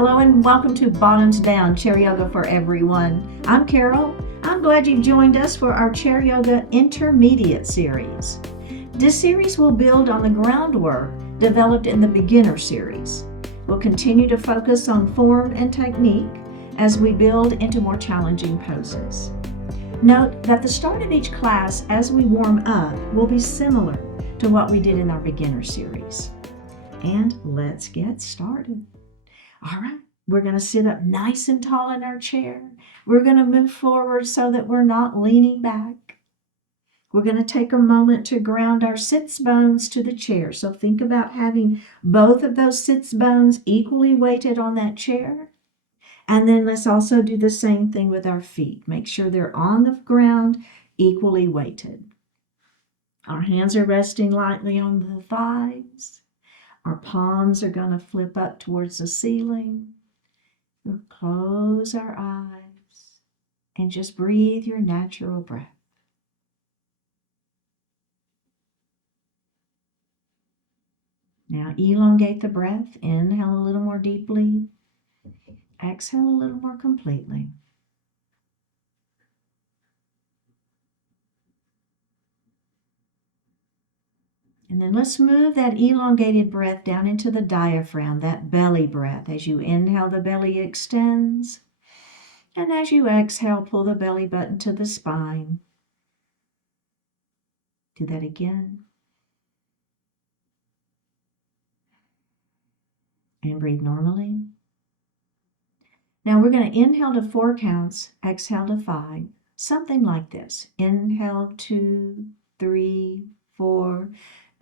Hello and welcome to Bottoms Down Chair Yoga for Everyone. I'm Carol. I'm glad you've joined us for our Chair Yoga Intermediate series. This series will build on the groundwork developed in the Beginner series. We'll continue to focus on form and technique as we build into more challenging poses. Note that the start of each class as we warm up will be similar to what we did in our Beginner series. And let's get started. All right, we're going to sit up nice and tall in our chair. We're going to move forward so that we're not leaning back. We're going to take a moment to ground our sits bones to the chair. So think about having both of those sits bones equally weighted on that chair. And then let's also do the same thing with our feet. Make sure they're on the ground, equally weighted. Our hands are resting lightly on the thighs. Our palms are going to flip up towards the ceiling. We'll close our eyes and just breathe your natural breath. Now elongate the breath. Inhale a little more deeply. Exhale a little more completely. And then let's move that elongated breath down into the diaphragm, that belly breath. As you inhale, the belly extends. And as you exhale, pull the belly button to the spine. Do that again. And breathe normally. Now we're going to inhale to 4 counts, exhale to 5. Something like this. Inhale 2, 3, 4.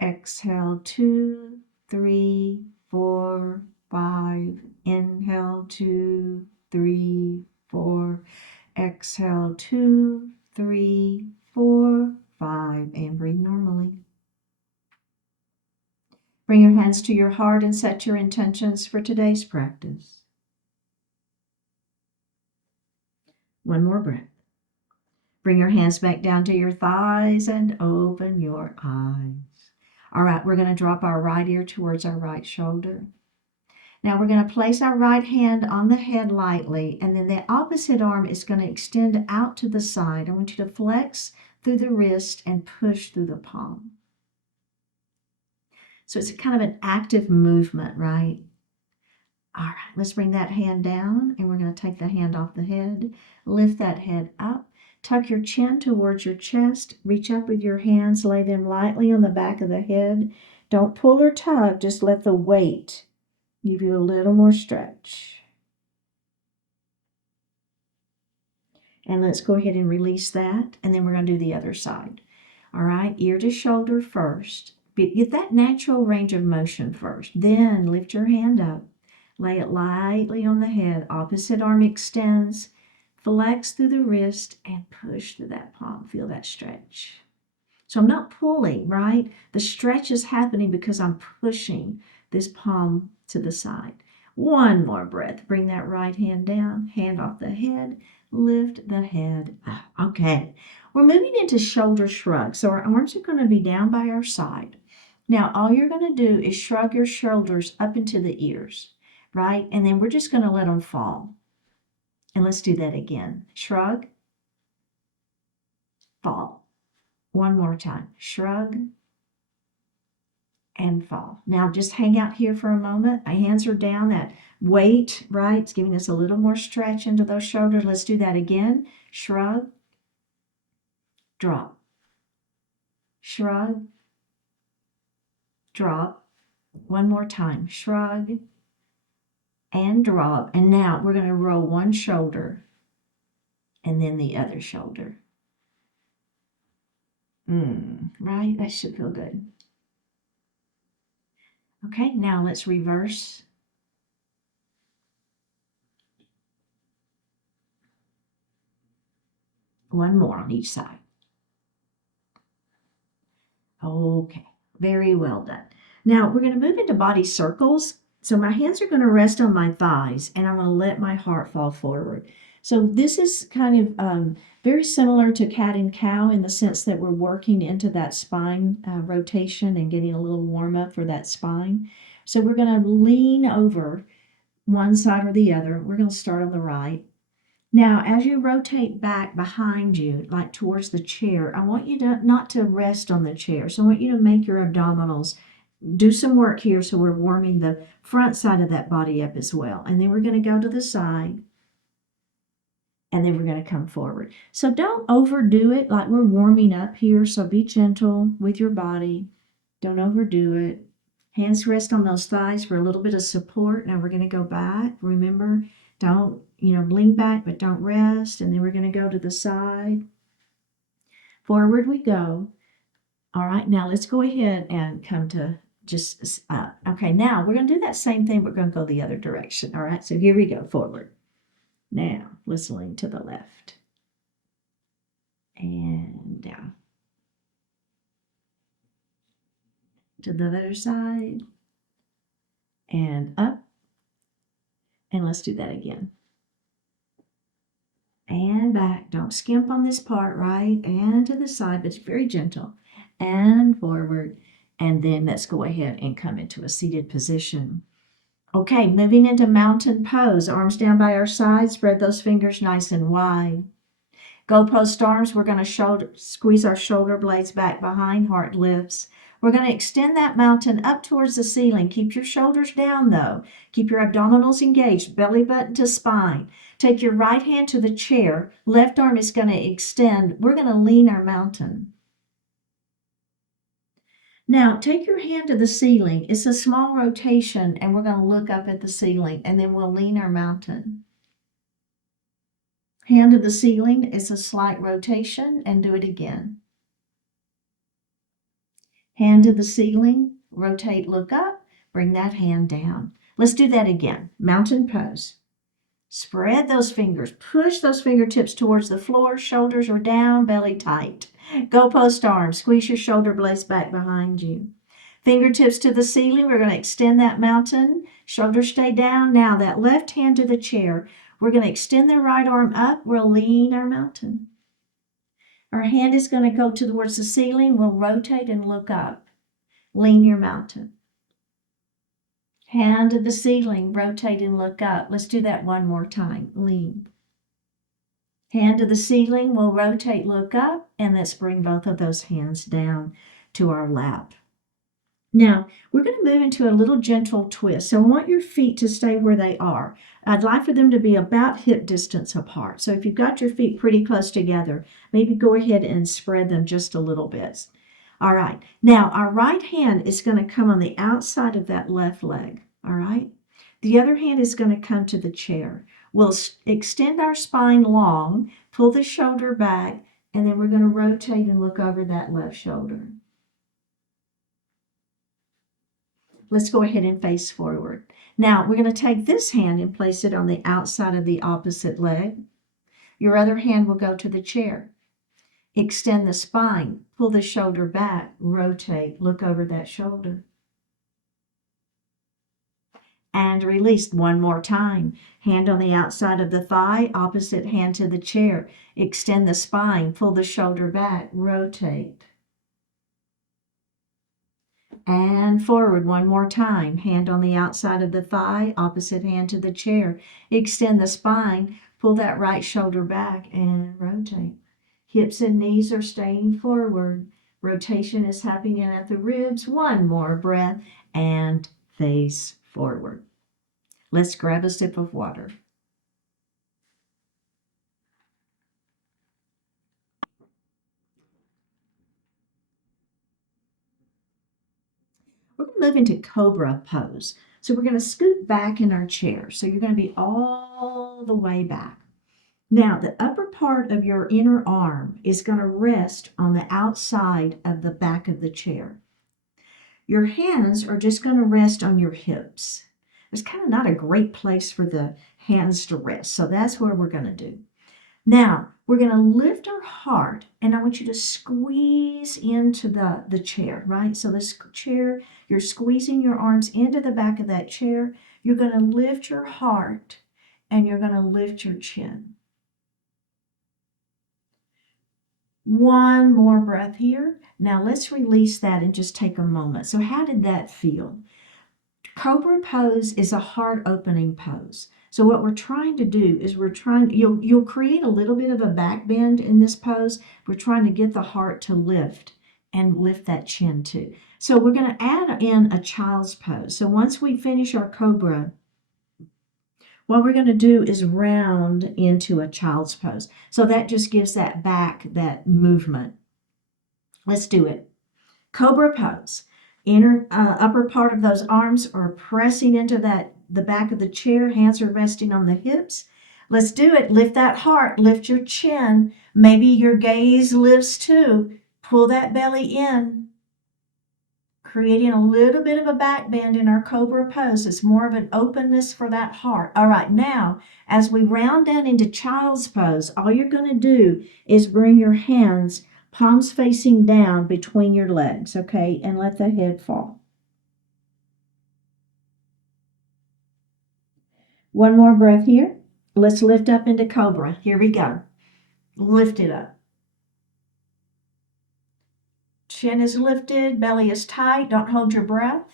Exhale 2, 3, 4, 5. Inhale 2, 3, 4. Exhale 2, 3, 4, 5. And breathe normally. Bring your hands to your heart and set your intentions for today's practice. One more breath. Bring your hands back down to your thighs and open your eyes. All right, we're going to drop our right ear towards our right shoulder. Now we're going to place our right hand on the head lightly, and then the opposite arm is going to extend out to the side. I want you to flex through the wrist and push through the palm. So it's kind of an active movement, right? All right, let's bring that hand down, and we're going to take the hand off the head. Lift that head up. Tuck your chin towards your chest. Reach up with your hands. Lay them lightly on the back of the head. Don't pull or tug. Just let the weight give you a little more stretch. And let's go ahead and release that. And then we're going to do the other side. All right, ear to shoulder first. Get that natural range of motion first. Then lift your hand up. Lay it lightly on the head. Opposite arm extends. Flex through the wrist and push through that palm. Feel that stretch. So I'm not pulling, right? The stretch is happening because I'm pushing this palm to the side. One more breath. Bring that right hand down, hand off the head, lift the head up. Okay, we're moving into shoulder shrug. So our arms are going to be down by our side. Now all you're going to do is shrug your shoulders up into the ears, right? And then we're just going to let them fall. And let's do that again. Shrug, fall. One more time. Shrug and fall. Now just hang out here for a moment. My hands are down. That weight, right? It's giving us a little more stretch into those shoulders. Let's do that again. Shrug, drop. Shrug, drop. One more time. Shrug and drop. And now we're going to roll one shoulder and then the other shoulder. Right? That should feel good. Okay, now let's reverse. One more on each side. Okay, very well done. Now we're going to move into body circles. So my hands are going to rest on my thighs, and I'm going to let my heart fall forward. So this is kind of very similar to cat and cow in the sense that we're working into that spine rotation and getting a little warm up for that spine. So we're going to lean over one side or the other. We're going to start on the right. Now, as you rotate back behind you, like towards the chair, I want you to not to rest on the chair. So I want you to make your abdominals, do some work here so we're warming the front side of that body up as well. And then we're going to go to the side. And then we're going to come forward. So don't overdo it like we're warming up here. So be gentle with your body. Don't overdo it. Hands rest on those thighs for a little bit of support. Now we're going to go back. Remember, don't, lean back, but don't rest. And then we're going to go to the side. Forward we go. All right, now let's go ahead and come to just, okay, now we're going to do that same thing. We're going to go the other direction. All right, so here we go, forward. Now, let's lean to the left. And down. To the other side. And up. And let's do that again. And back. Don't skimp on this part, right? And to the side, but it's very gentle. And forward. And then let's go ahead and come into a seated position. Okay, moving into mountain pose. Arms down by our sides. Spread those fingers nice and wide. Goalpost arms, we're going to squeeze our shoulder blades back behind, heart lifts. We're going to extend that mountain up towards the ceiling. Keep your shoulders down though. Keep your abdominals engaged, belly button to spine. Take your right hand to the chair. Left arm is going to extend. We're going to lean our mountain. Now, take your hand to the ceiling. It's a small rotation, and we're going to look up at the ceiling, and then we'll lean our mountain. Hand to the ceiling is a slight rotation, and do it again. Hand to the ceiling, rotate, look up, bring that hand down. Let's do that again. Mountain pose. Spread those fingers. Push those fingertips towards the floor. Shoulders are down, belly tight. Goalpost arms. Squeeze your shoulder blades back behind you. Fingertips to the ceiling. We're going to extend that mountain. Shoulders stay down. Now that left hand to the chair. We're going to extend the right arm up. We'll lean our mountain. Our hand is going to go towards the ceiling. We'll rotate and look up. Lean your mountain. Hand to the ceiling, rotate and look up. Let's do that one more time. Lean. Hand to the ceiling, we'll rotate, look up, and let's bring both of those hands down to our lap. Now, we're going to move into a little gentle twist. So I want your feet to stay where they are. I'd like for them to be about hip distance apart. So if you've got your feet pretty close together, maybe go ahead and spread them just a little bit. All right, now our right hand is going to come on the outside of that left leg, all right? The other hand is going to come to the chair. We'll extend our spine long, pull the shoulder back, and then we're going to rotate and look over that left shoulder. Let's go ahead and face forward. Now, we're going to take this hand and place it on the outside of the opposite leg. Your other hand will go to the chair. Extend the spine, pull the shoulder back, rotate, look over that shoulder. And release one more time. Hand on the outside of the thigh, opposite hand to the chair. Extend the spine, pull the shoulder back, rotate. And forward one more time. Hand on the outside of the thigh, opposite hand to the chair. Extend the spine, pull that right shoulder back and rotate. Hips and knees are staying forward. Rotation is happening at the ribs. One more breath and face forward. Let's grab a sip of water. We're going to move into Cobra pose. So we're going to scoot back in our chair. So you're going to be all the way back. Now, the upper part of your inner arm is going to rest on the outside of the back of the chair. Your hands are just going to rest on your hips. It's kind of not a great place for the hands to rest, so that's where we're going to do. Now, we're going to lift our heart, and I want you to squeeze into the chair, right? So this chair, you're squeezing your arms into the back of that chair. You're going to lift your heart, and you're going to lift your chin. One more breath here. Now let's release that and just take a moment. So how did that feel? Cobra pose is a heart opening pose. So what we're trying to do is you'll create a little bit of a back bend in this pose. We're trying to get the heart to lift and lift that chin too. So we're going to add in a child's pose. So once we finish our Cobra, what we're going to do is round into a child's pose. So that just gives that back, that movement. Let's do it. Cobra pose. Upper part of those arms are pressing into the back of the chair. Hands are resting on the hips. Let's do it. Lift that heart. Lift your chin. Maybe your gaze lifts too. Pull that belly in. Creating a little bit of a back bend in our Cobra pose. It's more of an openness for that heart. All right, now, as we round down into child's pose, all you're going to do is bring your hands palms facing down between your legs, okay, and let the head fall. One more breath here. Let's lift up into Cobra. Here we go. Lift it up. Chin is lifted, belly is tight. Don't hold your breath.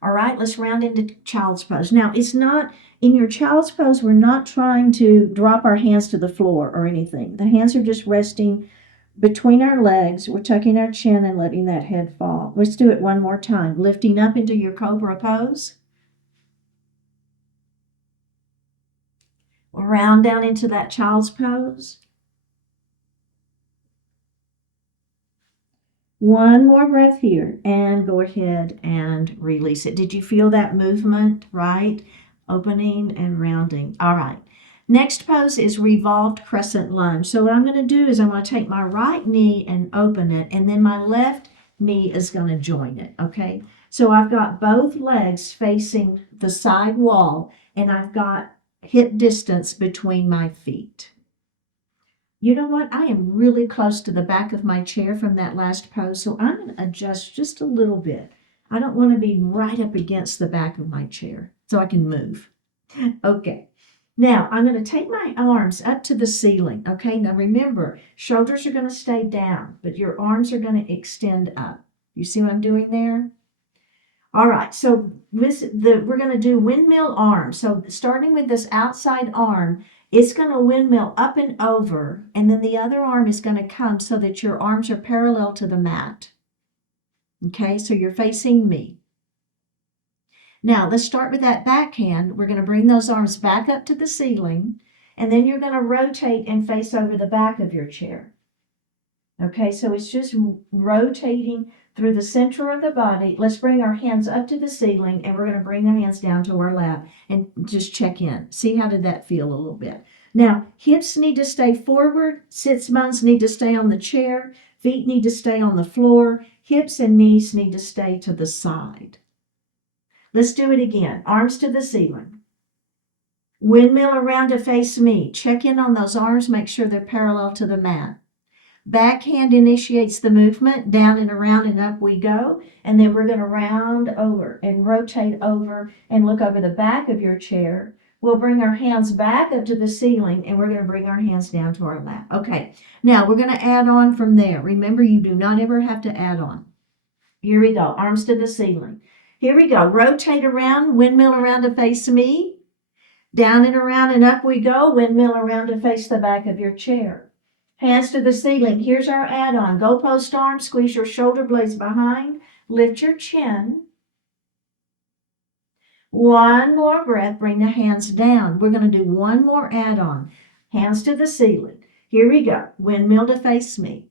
All right, let's round into child's pose. Now, it's not, in your child's pose, we're not trying to drop our hands to the floor or anything. The hands are just resting between our legs. We're tucking our chin and letting that head fall. Let's do it one more time. Lifting up into your Cobra pose. Round down into that child's pose. One more breath here and go ahead and release it. Did you feel that movement, right? Opening and rounding. All right. Next pose is Revolved Crescent Lunge. So what I'm going to do is I'm going to take my right knee and open it, and then my left knee is going to join it, okay? So I've got both legs facing the side wall, and I've got hip distance between my feet. You know what? I am really close to the back of my chair from that last pose, so I'm going to adjust just a little bit. I don't want to be right up against the back of my chair so I can move. Okay. Now, I'm going to take my arms up to the ceiling. Okay, now remember, shoulders are going to stay down, but your arms are going to extend up. You see what I'm doing there? All right, so we're going to do windmill arms. So starting with this outside arm, it's going to windmill up and over, and then the other arm is going to come so that your arms are parallel to the mat. Okay, so you're facing me. Now, let's start with that backhand. We're going to bring those arms back up to the ceiling, and then you're going to rotate and face over the back of your chair. Okay, so it's just rotating through the center of the body. Let's bring our hands up to the ceiling, and we're going to bring the hands down to our lap and just check in. See, how did that feel a little bit? Now, hips need to stay forward. Sits bones need to stay on the chair. Feet need to stay on the floor. Hips and knees need to stay to the side. Let's do it again. Arms to the ceiling. Windmill around to face me. Check in on those arms. Make sure they're parallel to the mat. Backhand initiates the movement. Down and around and up we go. And then we're going to round over and rotate over and look over the back of your chair. We'll bring our hands back up to the ceiling, and we're going to bring our hands down to our lap. Okay, now we're going to add on from there. Remember, you do not ever have to add on. Here we go. Arms to the ceiling. Here we go. Rotate around, windmill around to face me. Down and around and up we go. Windmill around to face the back of your chair. Hands to the ceiling. Here's our add-on. Go post arms. Squeeze your shoulder blades behind. Lift your chin. One more breath. Bring the hands down. We're going to do one more add-on. Hands to the ceiling. Here we go. Windmill to face me.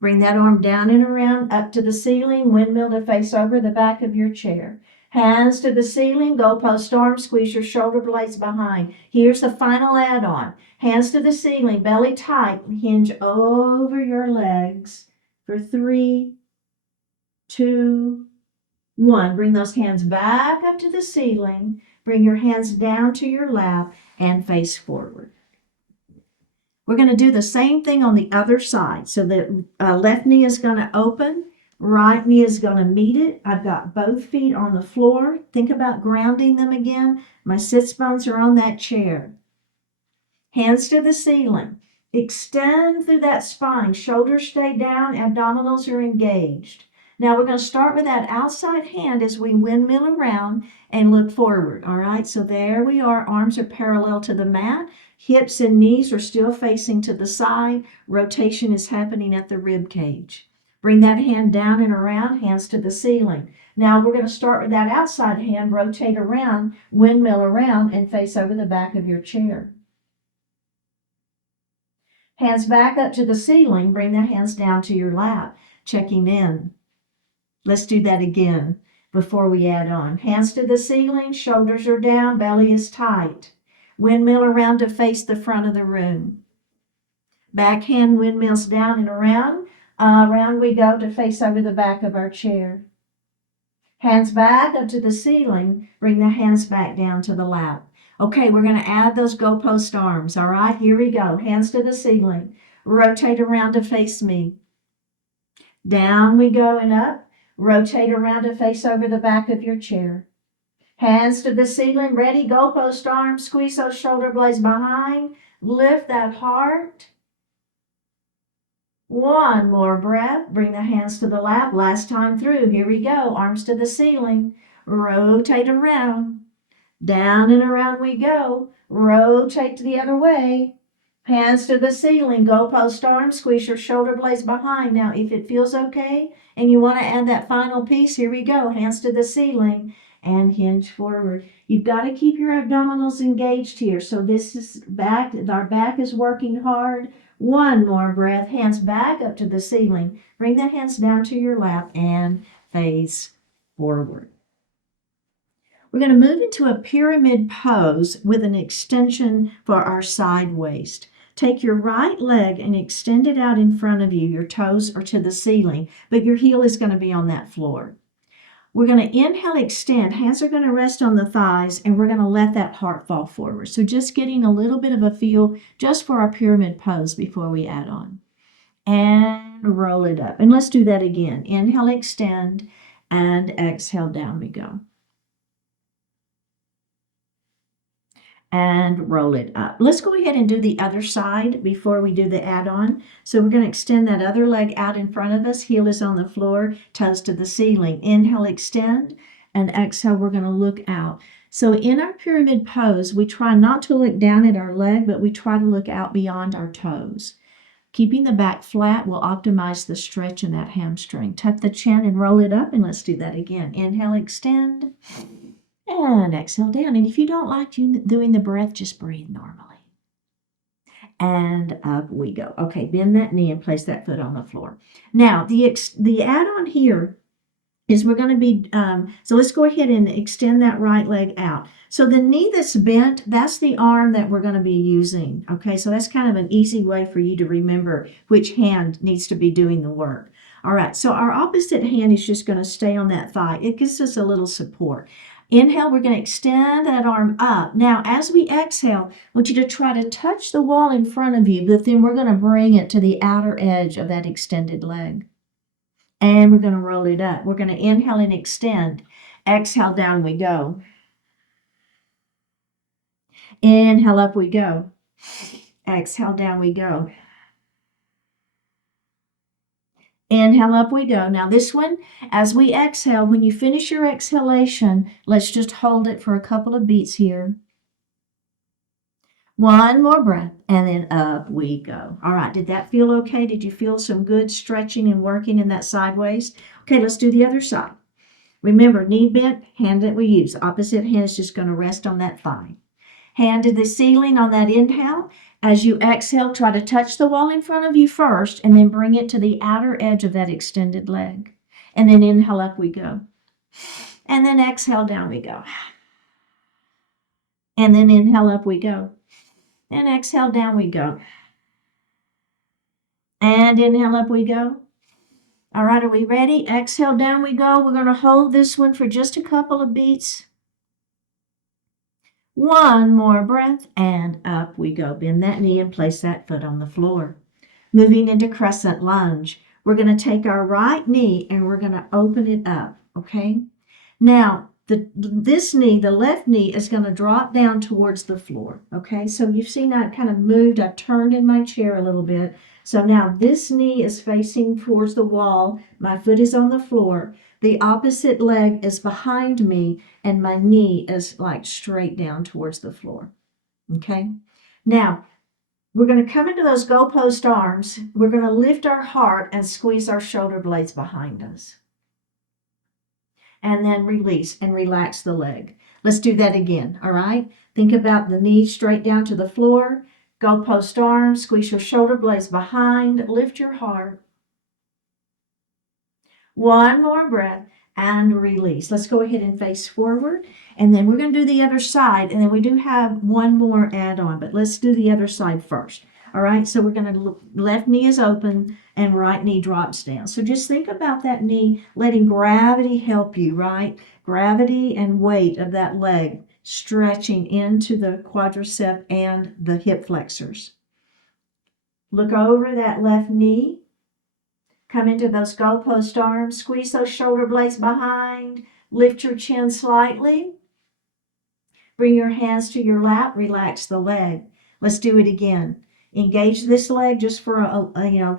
Bring that arm down and around, up to the ceiling, windmill to face over the back of your chair. Hands to the ceiling, go post arms, squeeze your shoulder blades behind. Here's the final add-on. Hands to the ceiling, belly tight, hinge over your legs for 3, 2, 1. Bring those hands back up to the ceiling. Bring your hands down to your lap and face forward. We're going to do the same thing on the other side. So the left knee is going to open, right knee is going to meet it. I've got both feet on the floor. Think about grounding them again. My sits bones are on that chair. Hands to the ceiling. Extend through that spine. Shoulders stay down, abdominals are engaged. Now we're going to start with that outside hand as we windmill around and look forward. All right, so there we are. Arms are parallel to the mat. Hips and knees are still facing to the side. Rotation is happening at the rib cage. Bring that hand down and around, hands to the ceiling. Now we're going to start with that outside hand, rotate around, windmill around, and face over the back of your chair. Hands back up to the ceiling, bring the hands down to your lap, checking in. Let's do that again before we add on. Hands to the ceiling, shoulders are down, belly is tight. Windmill around to face the front of the room. Back hand windmills down and around. Around we go to face over the back of our chair. Hands back up to the ceiling, bring the hands back down to the lap. Okay, we're going to add those goalpost arms. All right, here we go. Hands to the ceiling. Rotate around to face me. Down we go and up. Rotate around to face over the back of your chair. Hands to the ceiling, ready, goalpost arms, squeeze those shoulder blades behind. Lift that heart. One more breath. Bring the hands to the lap. Last time through. Here we go. Arms to the ceiling. Rotate around. Down and around we go. Rotate to the other way. Hands to the ceiling. Goalpost arms. Squeeze your shoulder blades behind. Now, if it feels okay and you want to add that final piece, here we go. Hands to the ceiling and hinge forward. You've got to keep your abdominals engaged here. So this is back. Our back is working hard. One more breath. Hands back up to the ceiling. Bring the hands down to your lap and face forward. We're going to move into a pyramid pose with an extension for our side waist. Take your right leg and extend it out in front of you. Your toes are to the ceiling, but your heel is going to be on that floor. We're going to inhale, extend. Hands are going to rest on the thighs, and we're going to let that heart fall forward. So just getting a little bit of a feel just for our pyramid pose before we add on. And roll it up. And let's do that again. Inhale, extend, and exhale, down we go. And roll it up. Let's go ahead and do the other side before we do the add-on. So we're going to extend that other leg out in front of us. Heel is on the floor, toes to the ceiling. Inhale, extend, and exhale, we're going to look out. So in our pyramid pose, we try not to look down at our leg, but we try to look out beyond our toes. Keeping the back flat will optimize the stretch in that hamstring. Tuck the chin and roll it up, and let's do that again. Inhale, extend. And exhale down. And if you don't like doing the breath, just breathe normally. And up we go. Okay, bend that knee and place that foot on the floor. Now, the add-on here is we're going to be, so let's go ahead and extend that right leg out. So the knee that's bent, that's the arm that we're going to be using. Okay, so that's kind of an easy way for you to remember which hand needs to be doing the work. All right, so our opposite hand is just going to stay on that thigh. It gives us a little support. Inhale, we're going to extend that arm up. Now, as we exhale, I want you to try to touch the wall in front of you, but then we're going to bring it to the outer edge of that extended leg. And we're going to roll it up. We're going to inhale and extend. Exhale, down we go. Inhale, up we go. Exhale, down we go. Inhale, up we go. Now this one, as we exhale, when you finish your exhalation, let's just hold it for a couple of beats here. One more breath, and then up we go. All right, did that feel okay? Did you feel some good stretching and working in that side waist? Okay, let's do the other side. Remember, knee bent, hand that we use. Opposite hand is just going to rest on that thigh. Hand to the ceiling on that inhale. As you exhale, try to touch the wall in front of you first, and then bring it to the outer edge of that extended leg. And then inhale, up we go. And then exhale, down we go. And then inhale, up we go. And exhale, down we go. And inhale, up we go. All right, are we ready? Exhale, down we go. We're going to hold this one for just a couple of beats. One more breath, and up we go. Bend that knee and place that foot on the floor. Moving into Crescent Lunge. We're going to take our right knee and we're going to open it up, okay? Now, This knee, the left knee, is going to drop down towards the floor. Okay, so you've seen I kind of moved, I turned in my chair a little bit. So now this knee is facing towards the wall. My foot is on the floor. The opposite leg is behind me, and my knee is like straight down towards the floor. Okay, now we're going to come into those goalpost arms. We're going to lift our heart and squeeze our shoulder blades behind us. And then release and relax the leg. Let's do that again, all right? Think about the knee straight down to the floor, goalpost arms, squeeze your shoulder blades behind, lift your heart. One more breath and release. Let's go ahead and face forward, and then we're going to do the other side, and then we do have one more add-on, but let's do the other side first. All right, so we're going to, left knee is open and right knee drops down. So just think about that knee, letting gravity help you, right? Gravity and weight of that leg stretching into the quadricep and the hip flexors. Look over that left knee. Come into those goalpost arms. Squeeze those shoulder blades behind. Lift your chin slightly. Bring your hands to your lap. Relax the leg. Let's do it again. Engage this leg just for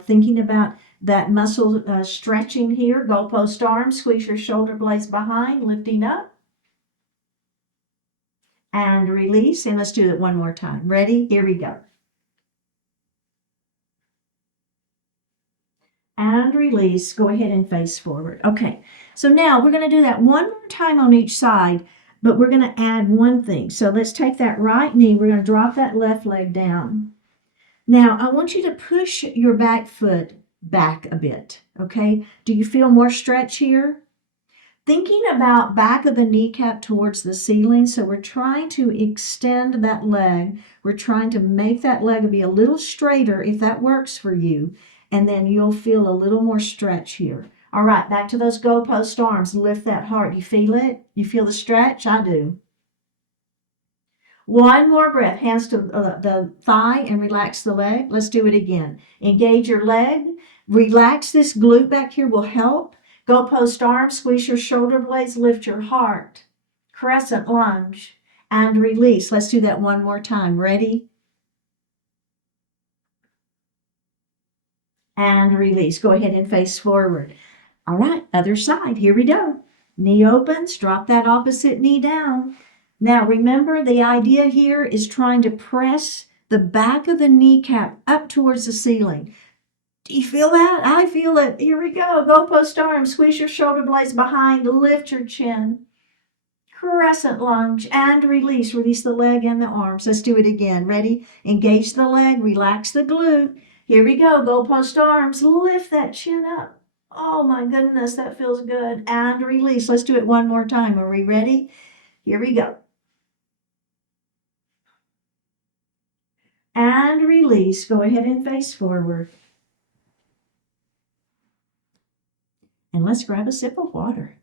thinking about that muscle stretching here. Goalpost arms, squeeze your shoulder blades behind, lifting up. And release. And let's do it one more time. Ready? Here we go. And release. Go ahead and face forward. Okay, so now we're going to do that one more time on each side, but we're going to add one thing. So let's take that right knee. We're going to drop that left leg down. Now, I want you to push your back foot back a bit, okay? Do you feel more stretch here? Thinking about back of the kneecap towards the ceiling, so we're trying to extend that leg. We're trying to make that leg be a little straighter if that works for you, and then you'll feel a little more stretch here. All right, back to those goalpost arms. Lift that heart. You feel it? You feel the stretch? I do. One more breath, hands to the thigh and relax the leg. Let's do it again. Engage your leg. Relax this glute back here will help. Goalpost arms, squeeze your shoulder blades, lift your heart. Crescent lunge and release. Let's do that one more time. Ready? And release. Go ahead and face forward. All right, other side. Here we go. Knee opens, drop that opposite knee down. Now remember, the idea here is trying to press the back of the kneecap up towards the ceiling. Do you feel that? I feel it. Here we go. Goalpost arms. Squeeze your shoulder blades behind. Lift your chin. Crescent lunge and release. Release the leg and the arms. Let's do it again. Ready? Engage the leg. Relax the glute. Here we go. Goalpost arms. Lift that chin up. Oh my goodness, that feels good. And release. Let's do it one more time. Are we ready? Here we go. And release. Go ahead and face forward. And let's grab a sip of water.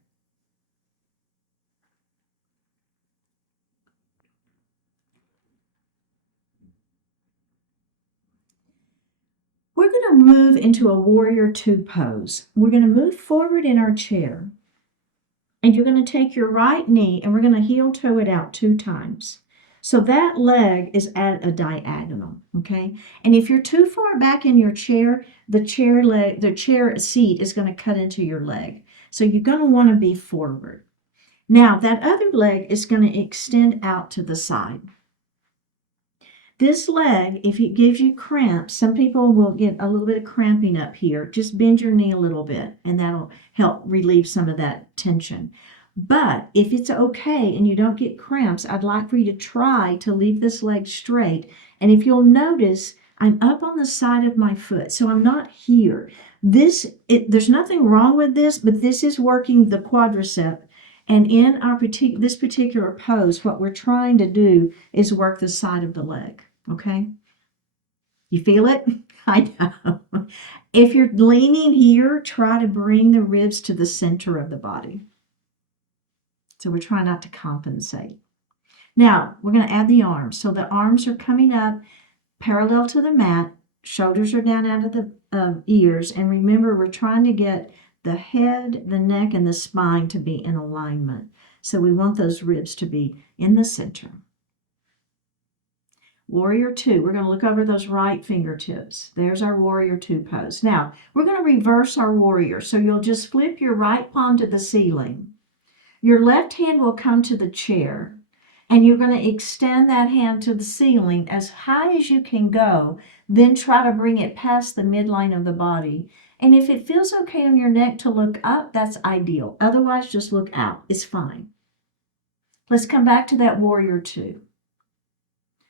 We're going to move into a warrior two pose. We're going to move forward in our chair. And you're going to take your right knee and we're going to heel toe it out 2 times. So that leg is at a diagonal, okay? And if you're too far back in your chair, the chair seat is going to cut into your leg. So you're going to want to be forward. Now, that other leg is going to extend out to the side. This leg, if it gives you cramps, some people will get a little bit of cramping up here. Just bend your knee a little bit, and that'll help relieve some of that tension. But if it's okay and you don't get cramps, I'd like for you to try to leave this leg straight. And if you'll notice, I'm up on the side of my foot, so I'm not here. There's nothing wrong with this, but this is working the quadricep. And in this particular pose, what we're trying to do is work the side of the leg, okay? You feel it? I know. If you're leaning here, try to bring the ribs to the center of the body. So we're trying not to compensate. Now, we're going to add the arms. So the arms are coming up parallel to the mat. Shoulders are down out of the ears. And remember, we're trying to get the head, the neck, and the spine to be in alignment. So we want those ribs to be in the center. Warrior two, we're going to look over those right fingertips. There's our warrior two pose. Now, we're going to reverse our warrior. So you'll just flip your right palm to the ceiling. Your left hand will come to the chair, and you're going to extend that hand to the ceiling as high as you can go. Then try to bring it past the midline of the body. And if it feels okay on your neck to look up, that's ideal. Otherwise, just look out. It's fine. Let's come back to that warrior two.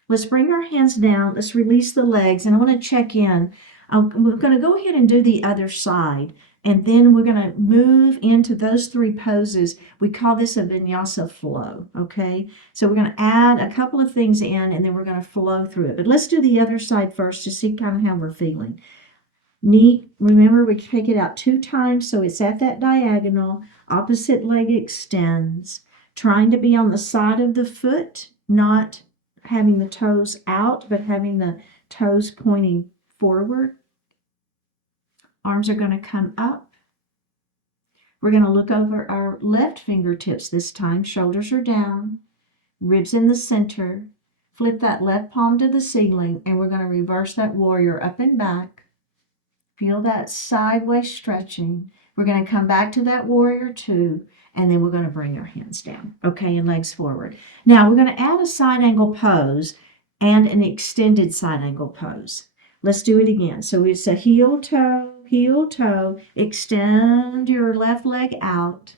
Let's bring our hands down. Let's release the legs. And I want to check in. We're going to go ahead and do the other side. And then we're going to move into those three poses. We call this a vinyasa flow, okay? So we're going to add a couple of things in, and then we're going to flow through it. But let's do the other side first to see kind of how we're feeling. Knee, remember we take it out 2 times, so it's at that diagonal. Opposite leg extends. Trying to be on the side of the foot, not having the toes out, but having the toes pointing forward. Arms are going to come up. We're going to look over our left fingertips this time. Shoulders are down. Ribs in the center. Flip that left palm to the ceiling, and we're going to reverse that warrior up and back. Feel that sideways stretching. We're going to come back to that warrior two, and then we're going to bring our hands down, okay, and legs forward. Now, we're going to add a side angle pose and an extended side angle pose. Let's do it again. So it's a heel toe, extend your left leg out.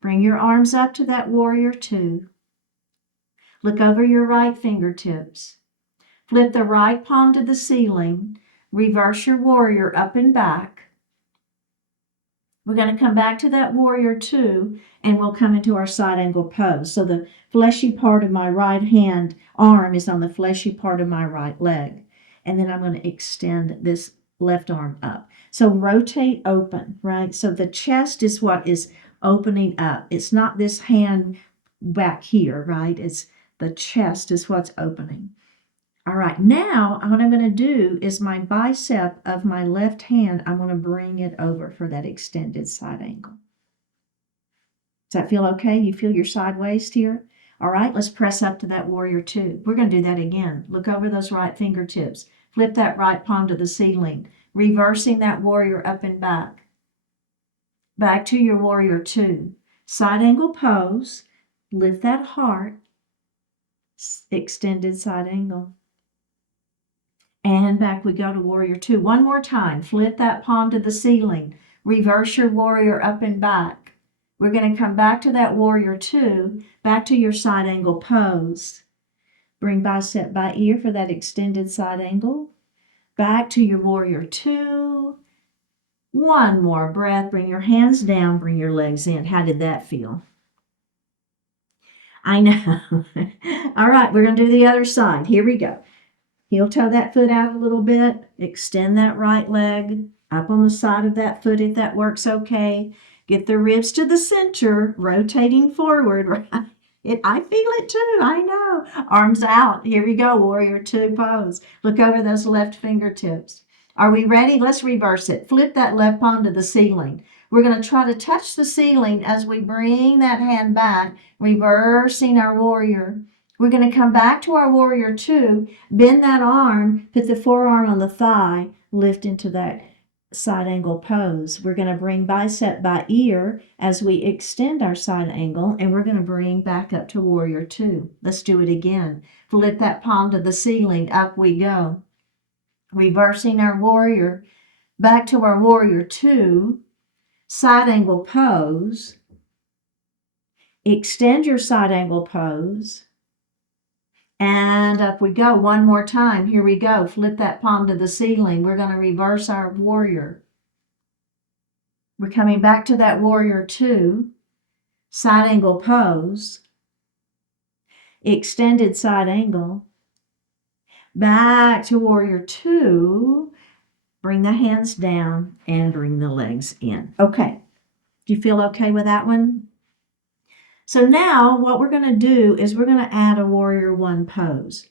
Bring your arms up to that warrior two. Look over your right fingertips. Flip the right palm to the ceiling. Reverse your warrior up and back. We're going to come back to that warrior two, and we'll come into our side angle pose. So the fleshy part of my right hand arm is on the fleshy part of my right leg. And then I'm going to extend this left arm up. So rotate open, right? So the chest is what is opening up. It's not this hand back here, right? It's the chest is what's opening. All right, now what I'm going to do is my bicep of my left hand, I'm going to bring it over for that extended side angle. Does that feel okay? You feel your side waist here? All right, let's press up to that warrior two. We're going to do that again. Look over those right fingertips. Flip that right palm to the ceiling, reversing that warrior up and back. Back to your warrior two. Side angle pose. Lift that heart. Extended side angle. And back we go to warrior two. One more time. Flip that palm to the ceiling. Reverse your warrior up and back. We're going to come back to that warrior two. Back to your side angle pose. Bring bicep by ear for that extended side angle. Back to your warrior two. One more breath. Bring your hands down. Bring your legs in. How did that feel? I know. All right, we're going to do the other side. Here we go. Heel toe that foot out a little bit. Extend that right leg up on the side of that foot if that works okay. Get the ribs to the center, rotating forward, right? I feel it too, I know. Arms out. Here we go, warrior two pose. Look over those left fingertips. Are we ready? Let's reverse it. Flip that left palm to the ceiling. We're going to try to touch the ceiling as we bring that hand back, reversing our warrior. We're going to come back to our warrior two, bend that arm, put the forearm on the thigh, lift into that side angle pose. We're going to bring bicep by ear as we extend our side angle, and we're going to bring back up to warrior two. Let's do it again. Flip that palm to the ceiling, up we go. Reversing our warrior, back to our warrior two, side angle pose. Extend your side angle pose. And up we go. One more time. Here we go. Flip that palm to the ceiling. We're going to reverse our warrior. We're coming back to that warrior two. Side angle pose. Extended side angle. Back to warrior two. Bring the hands down and bring the legs in. Okay. Do you feel okay with that one? So now what we're going to do is we're going to add a warrior one pose.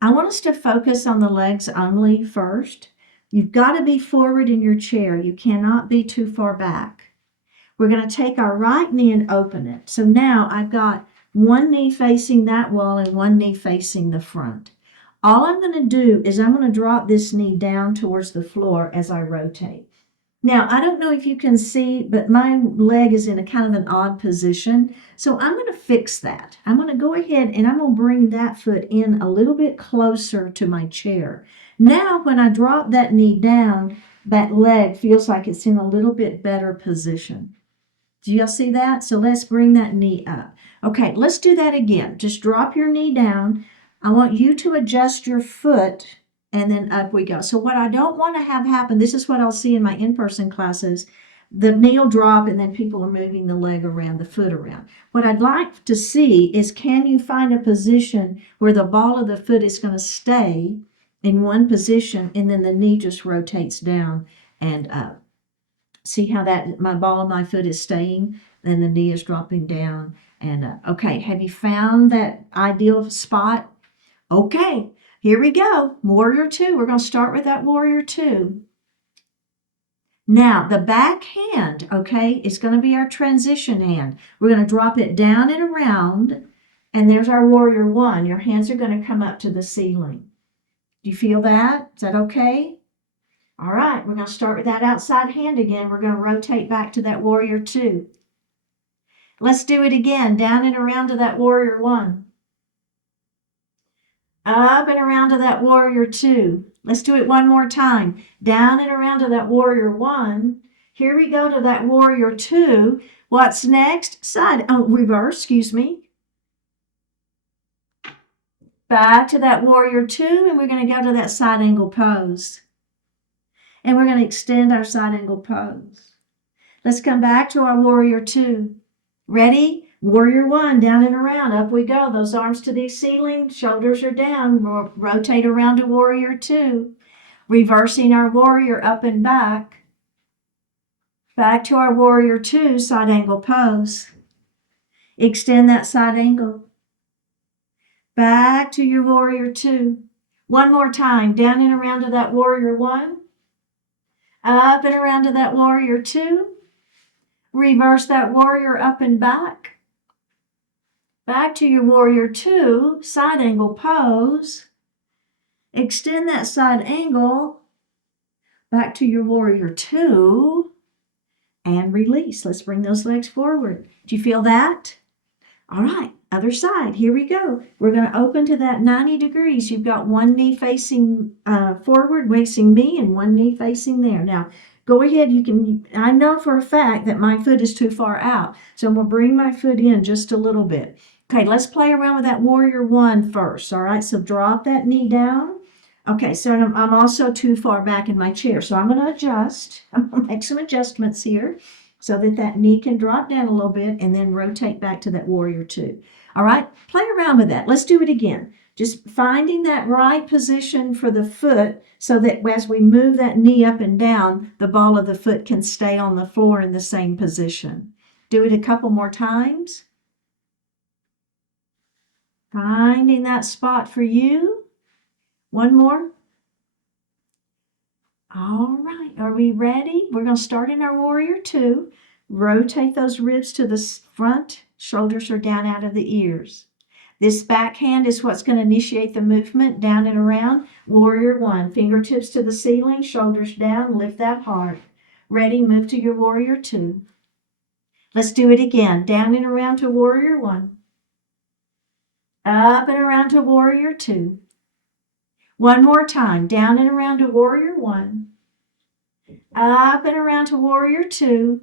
I want us to focus on the legs only first. You've got to be forward in your chair. You cannot be too far back. We're going to take our right knee and open it. So now I've got one knee facing that wall and one knee facing the front. All I'm going to do is I'm going to drop this knee down towards the floor as I rotate. Now, I don't know if you can see, but my leg is in a kind of an odd position. So I'm going to fix that. I'm going to go ahead and I'm going to bring that foot in a little bit closer to my chair. Now, when I drop that knee down, that leg feels like it's in a little bit better position. Do y'all see that? So let's bring that knee up. Okay, let's do that again. Just drop your knee down. I want you to adjust your foot, and then up we go. So what I don't want to have happen, this is what I'll see in my in-person classes, the knee will drop and then people are moving the leg around, the foot around. What I'd like to see is, can you find a position where the ball of the foot is going to stay in one position and then the knee just rotates down and up. See how that my ball of my foot is staying, then the knee is dropping down and up. Okay, have you found that ideal spot? Okay, here we go. Warrior two. We're going to start with that warrior two. Now, the back hand, okay, is going to be our transition hand. We're going to drop it down and around, and there's our warrior one. Your hands are going to come up to the ceiling. Do you feel that? Is that okay? All right, we're going to start with that outside hand again. We're going to rotate back to that warrior two. Let's do it again. Down and around to that warrior one. Up and around to that warrior two. Let's do it one more time. Down and around to that warrior one. Here we go to that warrior two. What's next? Reverse, excuse me. Back to that warrior two, and we're going to go to that side angle pose. And we're going to extend our side angle pose. Let's come back to our warrior two. Ready? Warrior one, down and around. Up we go. Those arms to the ceiling, shoulders are down. Rotate around to warrior two. Reversing our warrior up and back. Back to our warrior two, side angle pose. Extend that side angle. Back to your warrior two. One more time. Down and around to that warrior one. Up and around to that warrior two. Reverse that warrior up and back. Back to your warrior two, side angle pose. Extend that side angle. Back to your warrior two. And release. Let's bring those legs forward. Do you feel that? All right, other side. Here we go. We're going to open to that 90 degrees. You've got one knee facing forward, facing me, and one knee facing there. Now, go ahead. I know for a fact that my foot is too far out. So I'm going to bring my foot in just a little bit. Okay, let's play around with that warrior one first. All right, so drop that knee down. Okay, so I'm also too far back in my chair. So I'm going to adjust. I'm going to make some adjustments here so that knee can drop down a little bit and then rotate back to that warrior two. All right, play around with that. Let's do it again. Just finding that right position for the foot so that as we move that knee up and down, the ball of the foot can stay on the floor in the same position. Do it a couple more times. Finding that spot for you. One more. All right, are we ready? We're going to start in our warrior two. Rotate those ribs to the front. Shoulders are down out of the ears. This back hand is what's going to initiate the movement down and around. Warrior one, fingertips to the ceiling, shoulders down, lift that heart. Ready, move to your warrior two. Let's do it again. Down and around to warrior one. Up and around to warrior two. One more time. Down and around to warrior one. Up and around to warrior two.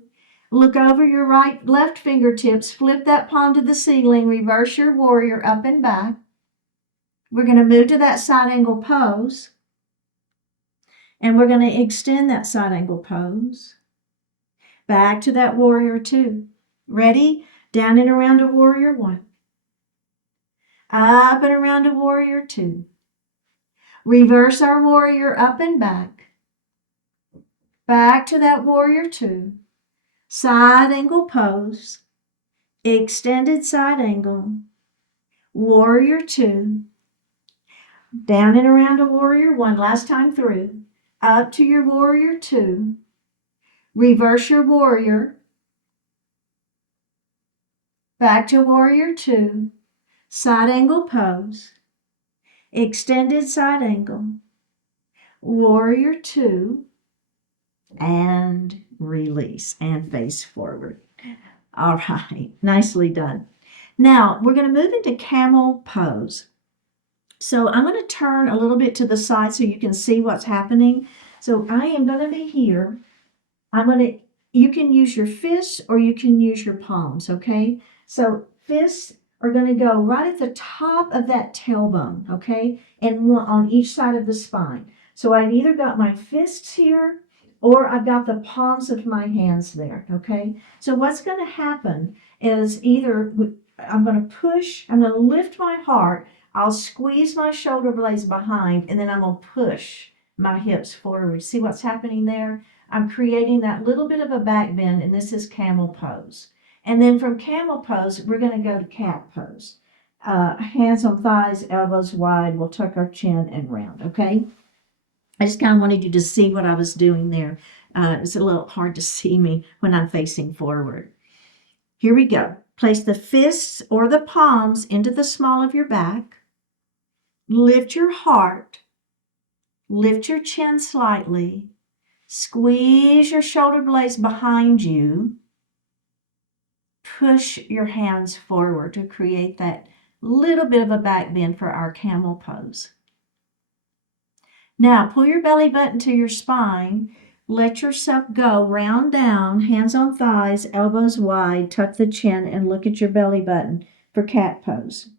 Look over your left fingertips. Flip that palm to the ceiling. Reverse your warrior up and back. We're going to move to that side angle pose. And we're going to extend that side angle pose. Back to that warrior two. Ready? Down and around to warrior one. Up and around to warrior two. Reverse our warrior up and back. Back to that warrior two. Side angle pose. Extended side angle. Warrior two. Down and around to warrior one. Last time through. Up to your warrior two. Reverse your warrior. Back to warrior two. Side angle pose. Extended side angle. Warrior two. And release and face forward. All right, nicely done. Now we're going to move into camel pose. So I'm going to turn a little bit to the side so you can see what's happening. So I am going to be here. You can use your fists or you can use your palms, okay? So fists are going to go right at the top of that tailbone, okay? And one on each side of the spine. So I've either got my fists here or I've got the palms of my hands there, okay? So what's going to happen is I'm going to lift my heart, I'll squeeze my shoulder blades behind, and then I'm going to push my hips forward. See what's happening there? I'm creating that little bit of a back bend, and this is camel pose. And then from camel pose, we're going to go to cat pose. Hands on thighs, elbows wide. We'll tuck our chin and round, okay? I just kind of wanted you to see what I was doing there. It's a little hard to see me when I'm facing forward. Here we go. Place the fists or the palms into the small of your back. Lift your heart. Lift your chin slightly. Squeeze your shoulder blades behind you. Push your hands forward to create that little bit of a back bend for our camel pose. Now, pull your belly button to your spine. Let yourself go, round down, hands on thighs, elbows wide, tuck the chin, and look at your belly button for cat pose.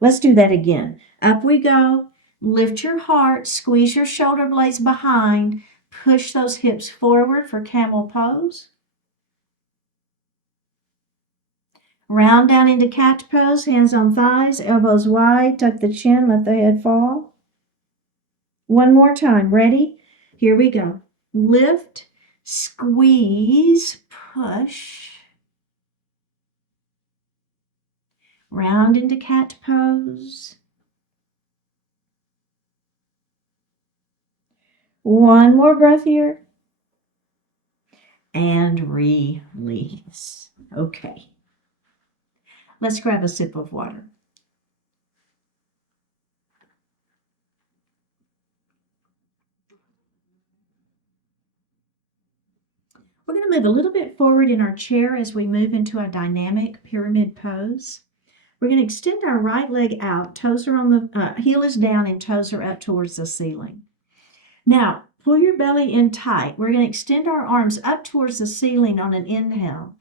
Let's do that again. Up we go. Lift your heart, squeeze your shoulder blades behind, push those hips forward for camel pose. Round down into cat pose, hands on thighs, elbows wide, tuck the chin, let the head fall. One more time, ready? Here we go. Lift, squeeze, push. Round into cat pose. One more breath here. And release. Okay. Let's grab a sip of water. We're going to move a little bit forward in our chair as we move into a dynamic pyramid pose. We're going to extend our right leg out, toes are on the heel is down and toes are up towards the ceiling. Now, pull your belly in tight. We're going to extend our arms up towards the ceiling on an inhale.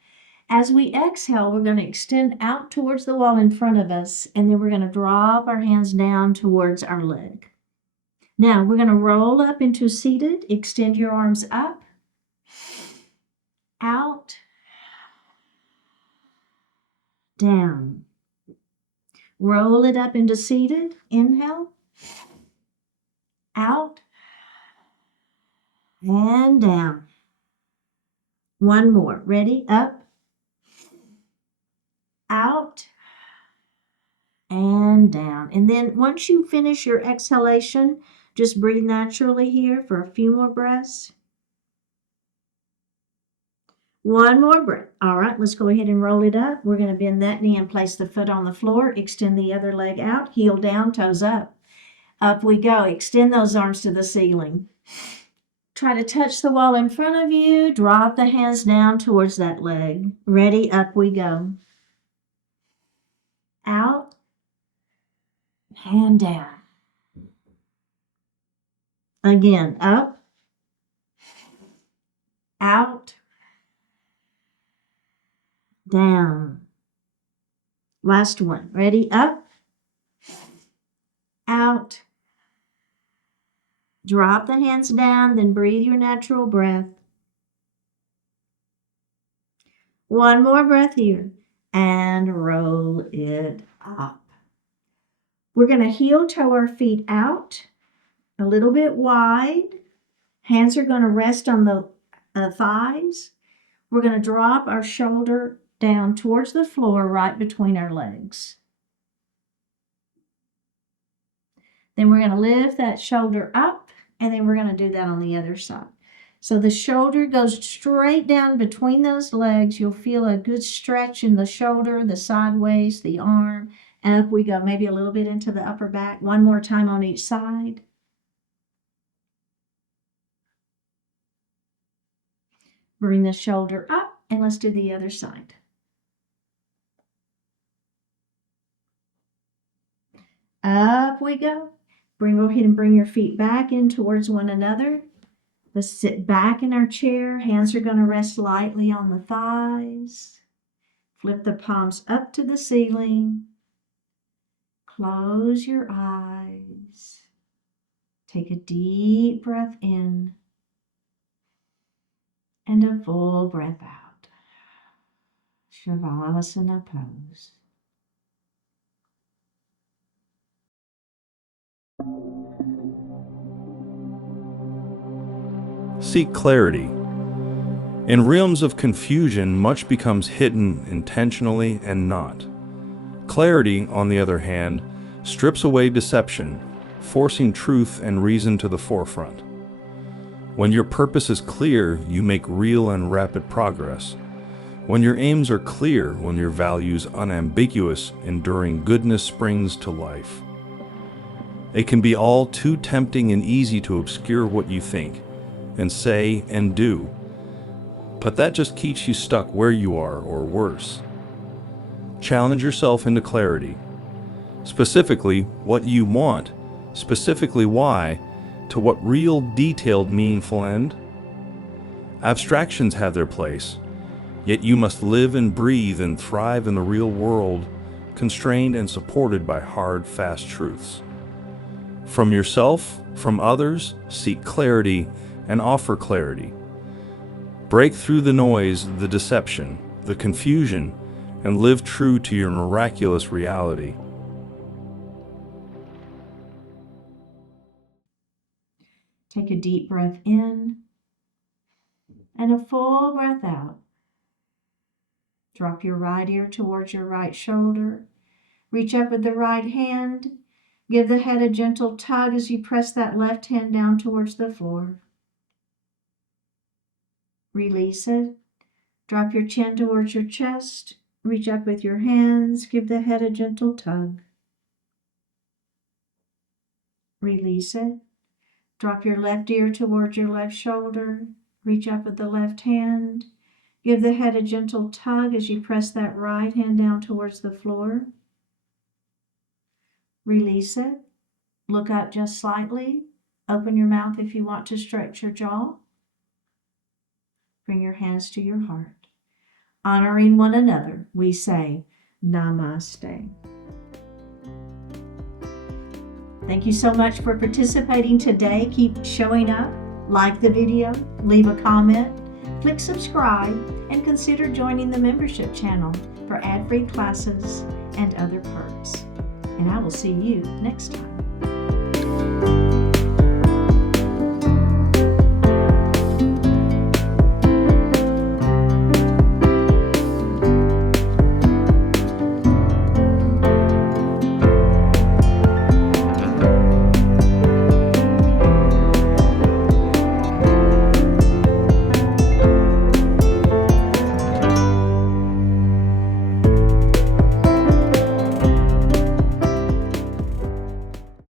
As we exhale, we're going to extend out towards the wall in front of us, and then we're going to drop our hands down towards our leg. Now, we're going to roll up into seated. Extend your arms up, out, down. Roll it up into seated. Inhale, out, and down. One more. Ready? Up, out, and down. And then once you finish your exhalation, just breathe naturally here for a few more breaths. One more breath. All right, let's go ahead and roll it up. We're going to bend that knee and place the foot on the floor. Extend the other leg out, heel down, toes up. Up we go. Extend those arms to the ceiling. Try to touch the wall in front of you. Drop the hands down towards that leg. Ready? Up we go. Out and down. Again, up, out, down. Last one. Ready? Up, out. Drop the hands down, then breathe your natural breath. One more breath here, and roll it up. We're going to heel toe our feet out a little bit wide. Hands are going to rest on the thighs. We're going to drop our shoulder down towards the floor right between our legs. Then we're going to lift that shoulder up, and then we're going to do that on the other side. So the shoulder goes straight down between those legs. You'll feel a good stretch in the shoulder, the sideways, the arm. Up we go, maybe a little bit into the upper back. One more time on each side. Bring the shoulder up, and let's do the other side. Up we go. Go ahead and bring your feet back in towards one another. Let's sit back in our chair. Hands are going to rest lightly on the thighs. Flip the palms up to the ceiling. Close your eyes. Take a deep breath in and a full breath out. Shavasana pose. Seek clarity. In realms of confusion, much becomes hidden intentionally and not. Clarity, on the other hand, strips away deception, forcing truth and reason to the forefront. When your purpose is clear, you make real and rapid progress. When your aims are clear, when your values unambiguous, enduring goodness springs to life. It can be all too tempting and easy to obscure what you think and say and do, but that just keeps you stuck where you are, or worse. Challenge yourself into clarity. Specifically, what you want, specifically why, to what real, detailed, meaningful end. Abstractions have their place, yet you must live and breathe and thrive in the real world, constrained and supported by hard, fast truths. From yourself, from others, seek clarity and offer clarity. Break through the noise, the deception, the confusion, and live true to your miraculous reality. Take a deep breath in and a full breath out. Drop your right ear towards your right shoulder. Reach up with the right hand. Give the head a gentle tug as you press that left hand down towards the floor. Release it. Drop your chin towards your chest. Reach up with your hands. Give the head a gentle tug. Release it. Drop your left ear towards your left shoulder. Reach up with the left hand. Give the head a gentle tug as you press that right hand down towards the floor. Release it. Look up just slightly. Open your mouth if you want to stretch your jaw. Bring your hands to your heart. Honoring one another, we say Namaste. Thank you so much for participating today. Keep showing up. Like the video, leave a comment, click subscribe, and consider joining the membership channel for ad-free classes and other perks. And I will see you next time.